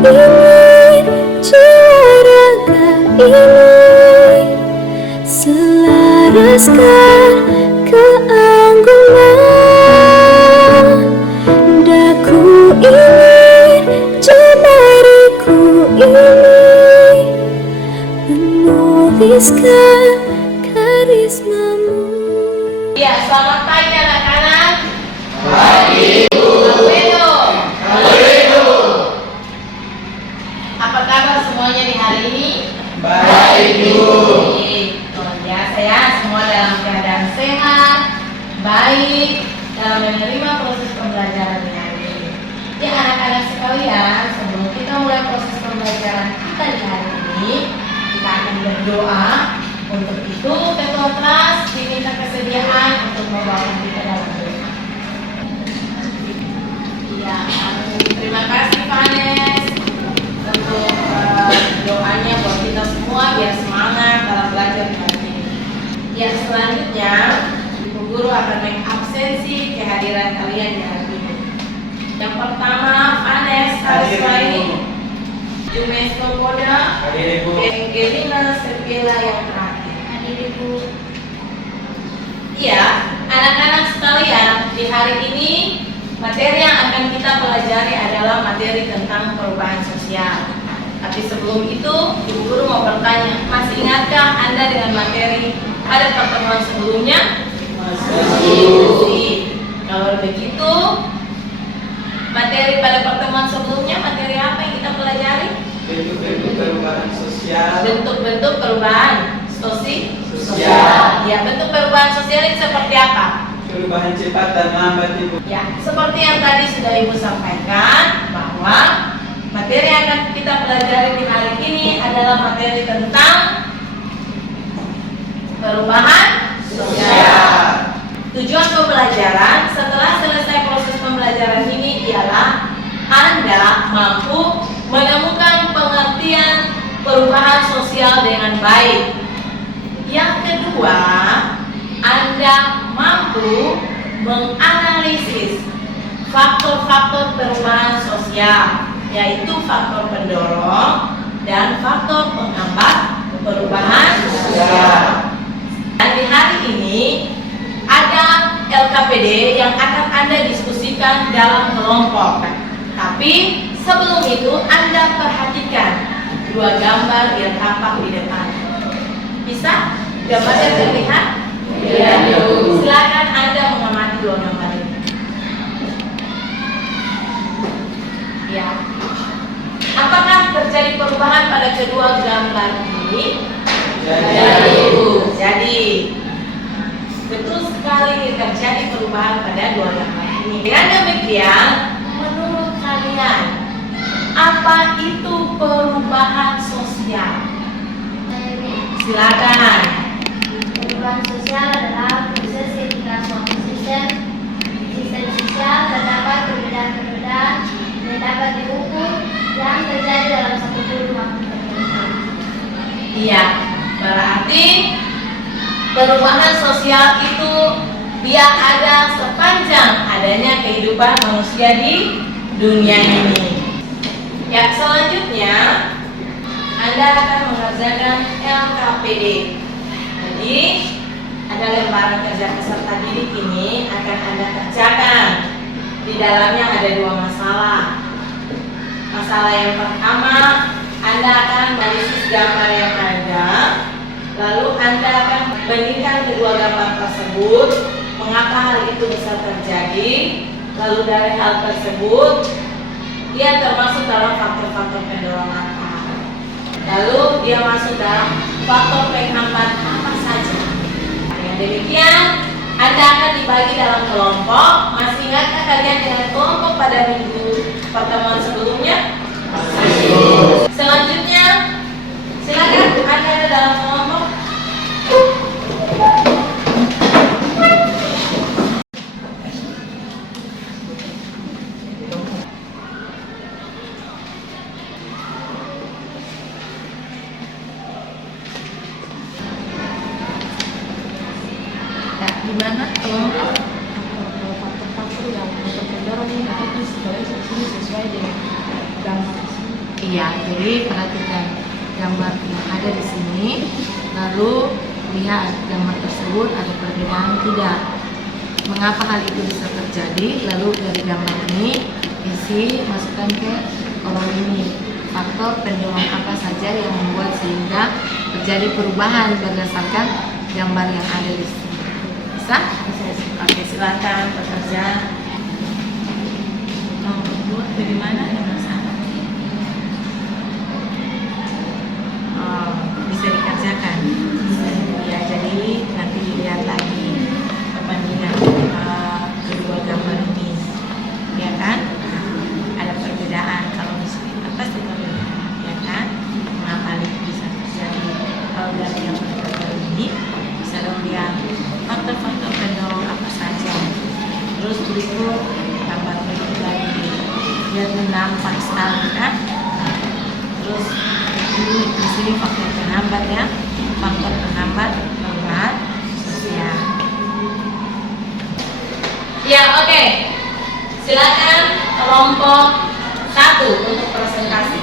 ingin jiwa raga ini selaraskan keanggunan. Daku ingin jemariku ini menuliskan karismamu. Ya, selamat pagi anak-anak. Pagi, Ibu. Halo. Apa kabar semuanya di hari ini? Baik, Ibu. Luar biasa ya, semua dalam keadaan sehat, baik, dalam menerima proses pembelajaran di hari ini. Ya anak-anak sekalian, sebelum kita mulai proses pembelajaran kita di hari ini, kita akan berdoa. Untuk itu, ketua kelas diminta kesediaan untuk membawakan kita dalam doa. Ya, terima kasih Vanes untuk doanya buat kita semua biar semangat dalam belajar hari ini. Ya, selanjutnya Ibu Guru akan mengabsensi kehadiran kalian di hari ini. Yang pertama, Vanes Kaliswaini, Jumesto Koda, Hadir, Ibu. Angelina Sepila yang terakhir. Ibu. Iya, anak-anak sekalian, di hari ini materi yang akan kita pelajari adalah materi tentang perubahan sosial. Tapi sebelum itu, Ibu Guru mau bertanya, masih ingatkah Anda dengan materi pada pertemuan sebelumnya? Masih. Kalau begitu, materi pada pertemuan sebelumnya, materi apa yang kita pelajari? Bentuk-bentuk perubahan sosial. Bentuk-bentuk perubahan sosial. Ya, bentuk perubahan sosial ini seperti apa? Perubahan cepat dan lambat, Ibu. Ya, seperti yang tadi sudah Ibu sampaikan bahwa materi yang akan kita pelajari di hari ini adalah materi tentang perubahan sosial. Tujuan pembelajaran setelah selesai proses pembelajaran ini ialah Anda mampu menemukan pengertian perubahan sosial dengan baik. Yang kedua, Anda mampu menganalisis faktor-faktor perubahan sosial, yaitu faktor pendorong dan faktor penghambat perubahan sosial. Dan di hari ini ada LKPD yang akan Anda diskusikan dalam kelompok. Tapi sebelum itu Anda perhatikan dua gambar yang tampak di depan. Bisa? Gambarnya terlihat? Iya, Ibu. Silakan Anda mengamati dua gambar ini. Ya. Apakah terjadi perubahan pada kedua gambar ini? Jadi, Ibu. Jadi, betul sekali terjadi perubahan pada dua gambar ini. Dengan demikian, menurut kalian, apa itu perubahan sosial? Silakan. Perubahan sosial adalah proses ketika suatu sistem sosial terdapat perbedaan-perbedaan yang dapat diukur yang terjadi dalam satu kurun waktu tertentu. Iya, berarti perubahan sosial itu dia ada sepanjang adanya kehidupan manusia di dunia ini. Ya, selanjutnya Anda akan mengerjakan LKPD. Jadi, ada lembaran kerja peserta didik ini akan Anda kerjakan. Di dalamnya ada dua masalah. Masalah yang pertama, Anda akan menganalisis gambar yang ada, lalu Anda akan membandingkan kedua gambar tersebut, mengapa hal itu bisa terjadi, lalu dari hal tersebut, dia termasuk dalam faktor-faktor pendorong apa. Lalu dia masuk dalam faktor penghambat apa saja. Dengan demikian, Anda akan dibagi dalam kelompok. Masih ingatkah kalian dengan kelompok pada minggu pertemuan sebelumnya? Selanjutnya, silakan Anda ada dalam kelompok. Di mana kelompok faktor-faktor yang mendorong ini itu sesuai dengan gambar di sini. Iya, jadi perhatikan gambar yang ada di sini, lalu lihat gambar tersebut ada perbedaan tidak. Mengapa hal itu bisa terjadi? Lalu dari gambar ini isi masukkan ke kolom ini. Faktor pendorong apa saja yang membuat sehingga terjadi perubahan berdasarkan gambar yang ada di sini. Bisa? Oke, silakan bekerja. Nomor 2 bagaimana nomor 1? Bisa dikerjakan. Ya, jadi nanti dilihat lagi perbandingan kedua gambar ini, ya kan? Ada perbedaan kalau di sini pasti perbedaan, ya kan? Mengapa itu bisa terjadi? Kalau dari gambar ini bisa dong lihat faktor-faktor pendorong apa saja. Terus berikut gambar berikut lagi, biar nampak sekali kan? Terus di sini faktor penhambat ya, faktor penhambat perubahan sosial. Ya, oke. Silakan kelompok 1 untuk presentasi.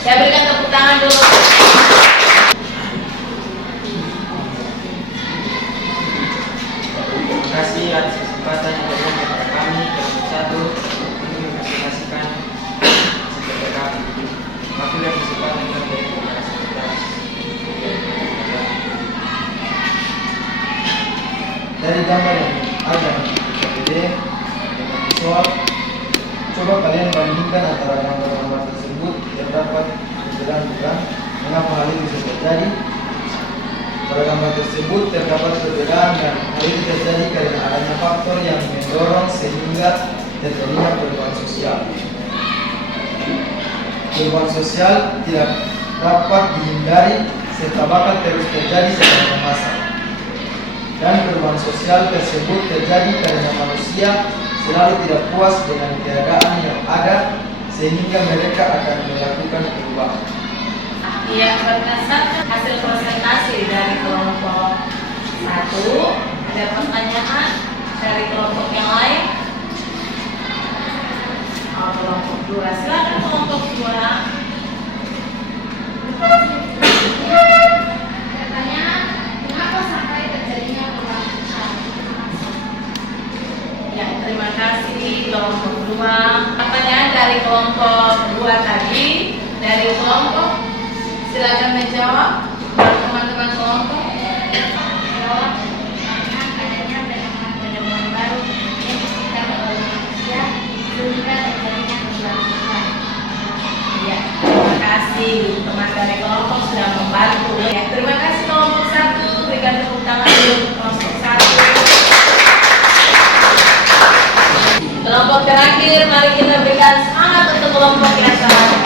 Saya berikan tepuk tangan dulu. Terima kasih atas kesempatan yang diberikan kepada kami kelompok 1 untuk mempresentasikan seperti kami. Waktu dan kesempatan yang diberikan kepada sekretaris. Dari gambar yang ada di KPD dengan visual, coba kalian bandingkan antara gambar-gambar tersebut yang dapat dijelaskan mengapa hal itu bisa terjadi. Pada gambar tersebut terdapat perbedaan dan hal itu terjadi karena adanya faktor yang mendorong sehingga terjadinya perubahan sosial. Perubahan sosial tidak dapat dihindari serta bakal terus terjadi sepanjang masa. Dan perubahan sosial tersebut terjadi karena manusia selalu tidak puas dengan keadaan yang ada sehingga mereka akan melakukan perubahan. Ya, berdasarkan hasil presentasi dari kelompok 1, ada pertanyaan dari kelompok yang lain? Kelompok 2, silakan kelompok 2. Pertanyaan, mengapa sampai terjadinya perubahan sosial? Ya, terima kasih kelompok 2. Pertanyaan dari kelompok 2 tadi, dari kelompok silakan menjawab. Teman-teman kelompok Jawab, karena adanya penemuan baru yang diciptakan oleh manusia sehingga terjadinya perubahan sosial. ya, terima kasih teman dari kelompok sudah membantu. Ya, terima kasih kelompok 1, berikan tepuk tangan dulu untuk kelompok 1. Kelompok terakhir, mari kita berikan semangat untuk kelompok yang terakhir.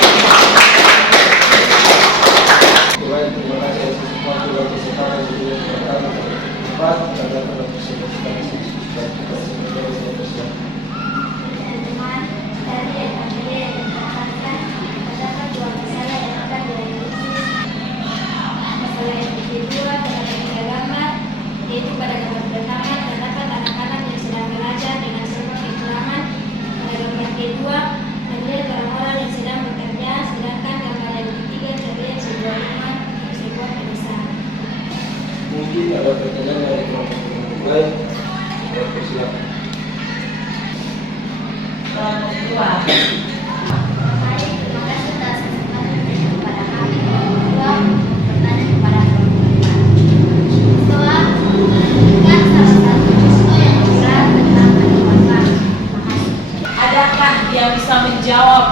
Terima kasih atas semua juga kesempatan yang diberikan kepada kami. Teman dari FKB yang dikatakan terdapat dua masalah yang akan dianalisis. Masalah yang kedua terdapat tiga gambar, yaitu pada gambar pertama terdapat anak-anak yang sedang belajar dengan sebuah kecelaman. Pada gambar kedua terlihat orang-orang yang sedang bekerja, sedangkan gambar yang ketiga terlihat sebuah rumah, sebuah pedesaan. Mungkin ada pertanyaan dari kelompok yang lain. Silakan. Kelompok 2. Baik, terima kasih atas kesempatan yang diberikan kepada kami. Kedua, bertanya kepada kelompok 5. Setelah menentukan salah satu contoh yang berat tentang penemuan baru. Adakah yang bisa menjawab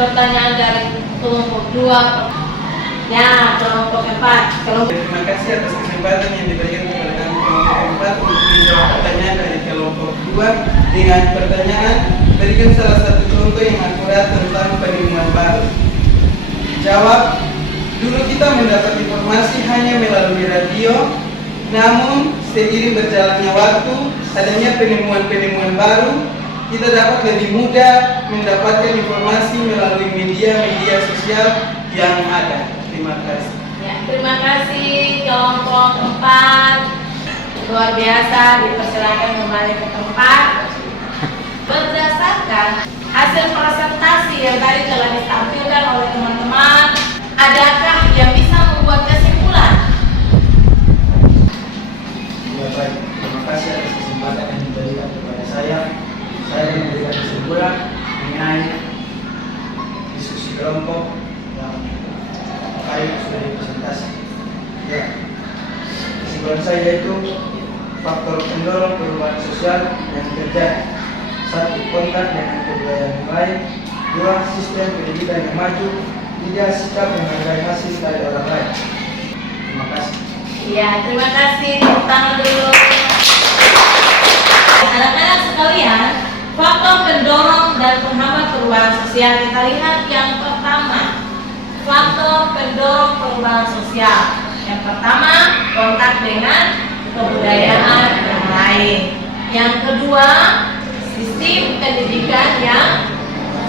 pertanyaan dari kelompok 2? Ya, kelompok 4. Terima kasih atas kesempatan yang diberikan kepada kami kelompok 4 untuk menjawab pertanyaan dari kelompok 2 dengan pertanyaan berikan salah satu contoh yang akurat tentang penemuan baru. Jawab, dulu kita mendapat informasi hanya melalui radio, namun seiring berjalannya waktu, adanya penemuan-penemuan baru, kita dapat lebih mudah mendapatkan informasi melalui media-media sosial yang ada. Terima kasih. Ya, terima kasih kelompok 4. Luar biasa, dipersilakan kembali ke tempat. Berdasarkan hasil presentasi yang tadi telah ditampilkan adakah yang bisa membuat kesimpulan? Ya baik, terima kasih atas kesempatan yang diberikan kepada saya. Saya memberikan kesimpulan mengenai diskusi kelompok yang baik sudah dipresentasi. Ya, kesimpulan saya yaitu faktor pendorong perubahan sosial yang terjadi. 1. Kontak dengan kebudayaan yang lain. 2. Sistem pendidikan yang maju. 3. Sikap menghargai hasil dari orang lain. Terima kasih. Ya, terima kasih. Tepuk tangan dulu. Anak-anak sekalian, faktor pendorong dan penghambat perubahan sosial kita lihat yang pertama. Faktor pendorong perubahan sosial. Yang pertama, kontak dengan kebudayaan yang lain. Yang kedua, sistem pendidikan yang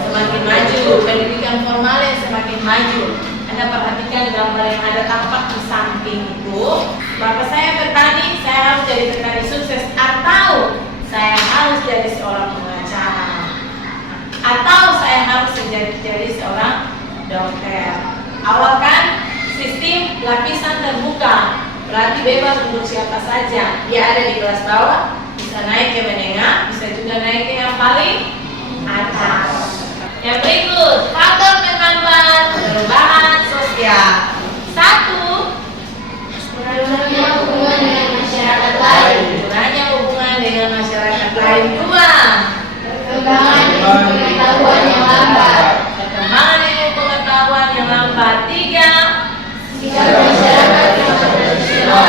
semakin maju, pendidikan formal yang semakin maju. Anda perhatikan gambar yang ada tampak di samping itu. Bapak saya petani, saya harus jadi petani sukses, atau saya harus jadi seorang pengacara, atau saya harus jadi seorang dokter. Awal kan sistem lapisan terbuka, berarti bebas untuk siapa saja. Dia ada di kelas bawah, bisa naik ke menengah, bisa juga naik ke yang paling atas. Yang berikut, faktor penghambat perubahan sosial. 1. Kurangnya hubungan dengan masyarakat lain. Kurangnya hubungan dengan masyarakat lain. 2. Perkembangan ilmu pengetahuan yang lambat. Perkembangan ilmu pengetahuan yang lambat. 3. Sikap masyarakat yang tradisional.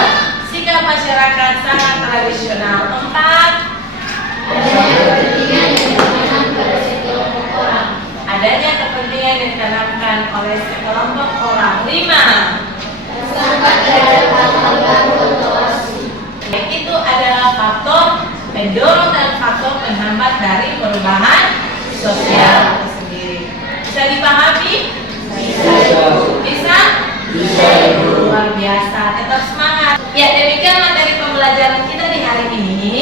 Sikap masyarakat sangat tradisional. 4. Adanya kepentingan yang ditanam pada sekelompok orang. Adanya kepentingan yang ditanamkan oleh sekelompok orang. 5. Tersambat terhadap hal-hal baru atau asli. Itu adalah faktor pendorong dan faktor penghambat dari perubahan sosial itu sendiri. Bisa dipahami? Bisa? Luar biasa. Tetap semangat. Ya, demikian materi pembelajaran kita di hari ini.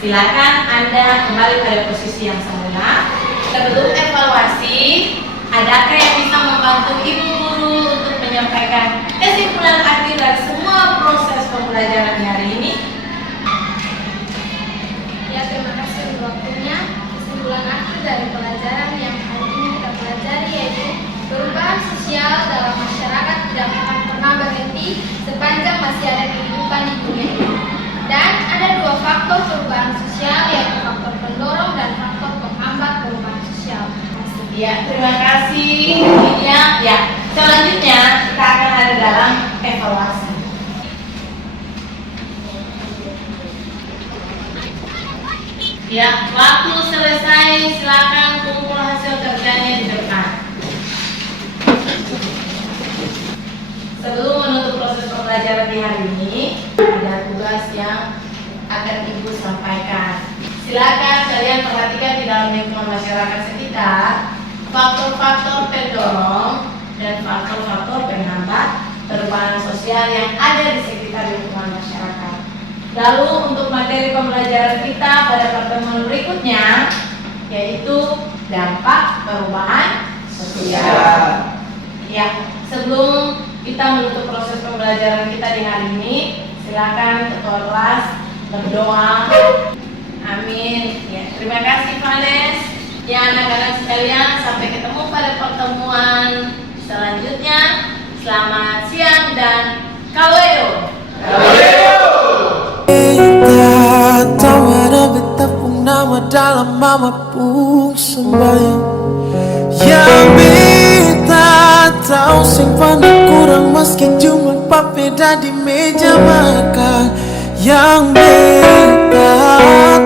Silakan Anda kembali pada posisi yang semula. Sebelum evaluasi, adakah yang bisa membantu ibu guru untuk menyampaikan kesimpulan akhir dari semua proses pembelajaran di hari ini? Ya, terima kasih untuk waktunya. Kesimpulan akhir dari pelajaran yang hari ini kita pelajari yaitu perubahan sosial dalam masyarakat tidak akan pernah berhenti sepanjang masih ada kehidupan di dunia ini. Dan ada 2 faktor perubahan sosial, yaitu faktor pendorong dan faktor penghambat perubahan sosial. Ya, terima kasih. Ya, selanjutnya kita akan ada dalam evaluasi. Ya, waktu selesai, silakan kumpul hasil kerjanya di depan. Sebelum menutup proses pembelajaran di hari ini, ada tugas yang akan Ibu sampaikan. Silakan kalian perhatikan di dalam lingkungan masyarakat sekitar faktor-faktor pendorong dan faktor-faktor penghambat perubahan sosial yang ada di sekitar lingkungan masyarakat. Lalu untuk materi pembelajaran kita pada pertemuan berikutnya yaitu dampak perubahan sosial. Ya, sebelum kita menutup proses pembelajaran kita di hari ini, silakan ketua kelas berdoa. Amin. Ya, terima kasih Vanes. Ya, anak-anak sekalian, sampai ketemu pada pertemuan selanjutnya. Selamat siang dan kaweo. Tak tahu ada betapung nama dalam mama pun sembahyang. Yang beta tahu simpan kurang meski cuma papeda di meja makan. Yang beta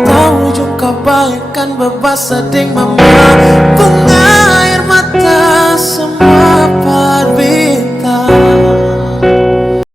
tahu juga bayangkan berbahasa deng mama.